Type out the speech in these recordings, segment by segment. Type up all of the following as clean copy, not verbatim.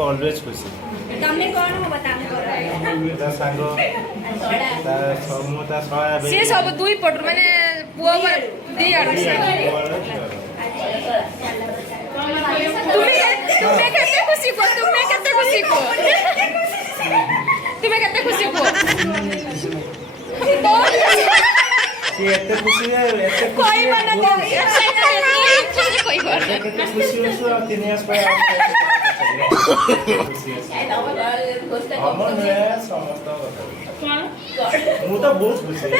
ऑलवेज खुशी तमने कौन हो बता ता सांगो ता समूता सया बे से सब दुई पट माने पुआ दी आड़ से तुम्हें कहते खुशी को तुम्हें कहते खुशी को तुम्हें कहते खुशी को ये एते खुशी है एते कोई बना दे कोई बात एते खुशी है सो 3 इयर्स पे अमन है समस्त कौन मु तो बहुत खुशी है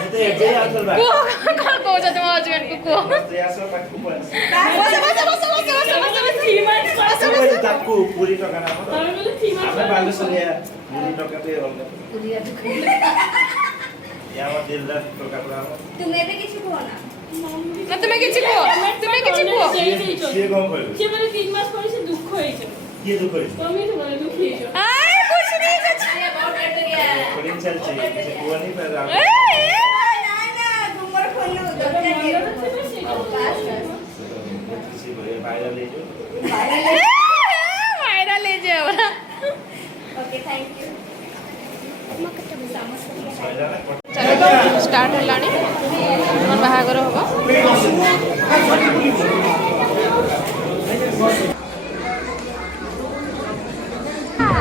मु तो एबे आचल बा कौन को जा तुम हस्बैंड को प्रयास पाकू बस बस ताकू पूरी टका ना ଆମେ ବାଲେଶ୍ୱରିଆ पूरी टका पे ଅଲଗା या मत दिल दा टका पुरा तुम्हें भी किसी को ना ना तुम्हें किसी को से कौन कहलो से মানে 3 মাস পরে সে দুঃখ হয়েছে কি দুঃখ হইছে তুমি তো বলে দুঃখ হয়েছে आए कुछ नहीं कुछ बहुत डर गया कोडिंग चलছে से कुआ नहीं पर ना ना तुमर फोन में उधर किसी वायरल ले जो वायरल ले जाओ ओके थैंक यू चलो स्टार्ट हेलानी मन बाहागर होगा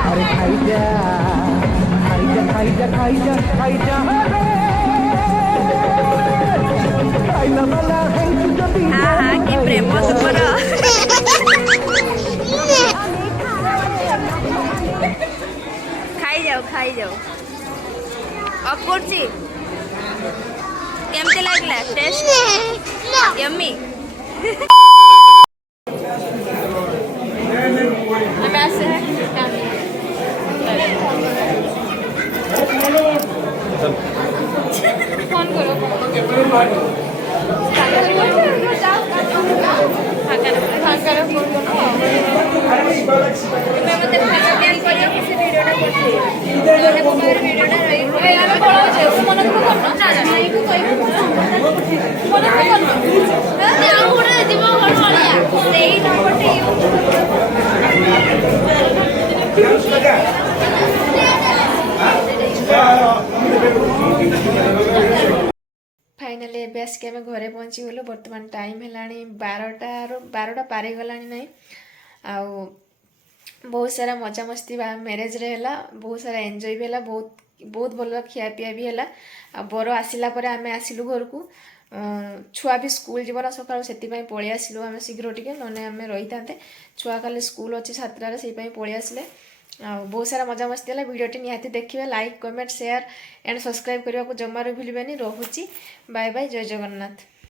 अरे खाई जा खाई जा खाई जा खाई जा खाई जा हां कि प्रेम तुमर खाई जाओ अब करछि केमते लागला टेस्ट यम्मी हमें ऐसे है फोन करो हाँ करो फोन करो मैं मतलब खाना ध्यान करियो किसी वीडियोटा करछि जोने तुम्हारे वीडियोटा रही ए यार पळो जे मन को करना ना ना नहीं को कोई मन को करना ना उड़े जीव घर वालिया सेही नंबरटे फाइनाली बेस के आम घरे पहुँची गलु बर्तमान टाइम है 12टा पारी गलानी नहीं आउ बहुत सारा मजा मस्ती मैरेज रे है बहुत सारा एंजॉय भी है बहुत बहुत भल खिया पिया भी है बर आसला आम आसिलु घर को छुआ भी स्कूल जीवन सका से पलि आसिलु आम शीघ्र टे ना आम रही था छुआ काले स्कूल अच्छे 7टार से पलि आसिले बहुत सारा मजा मस्ती है वीडियोटी निहाती देखिए like comment share and subscribe करने को जमारू भूलें रोची बाय बाय जय जगन्नाथ।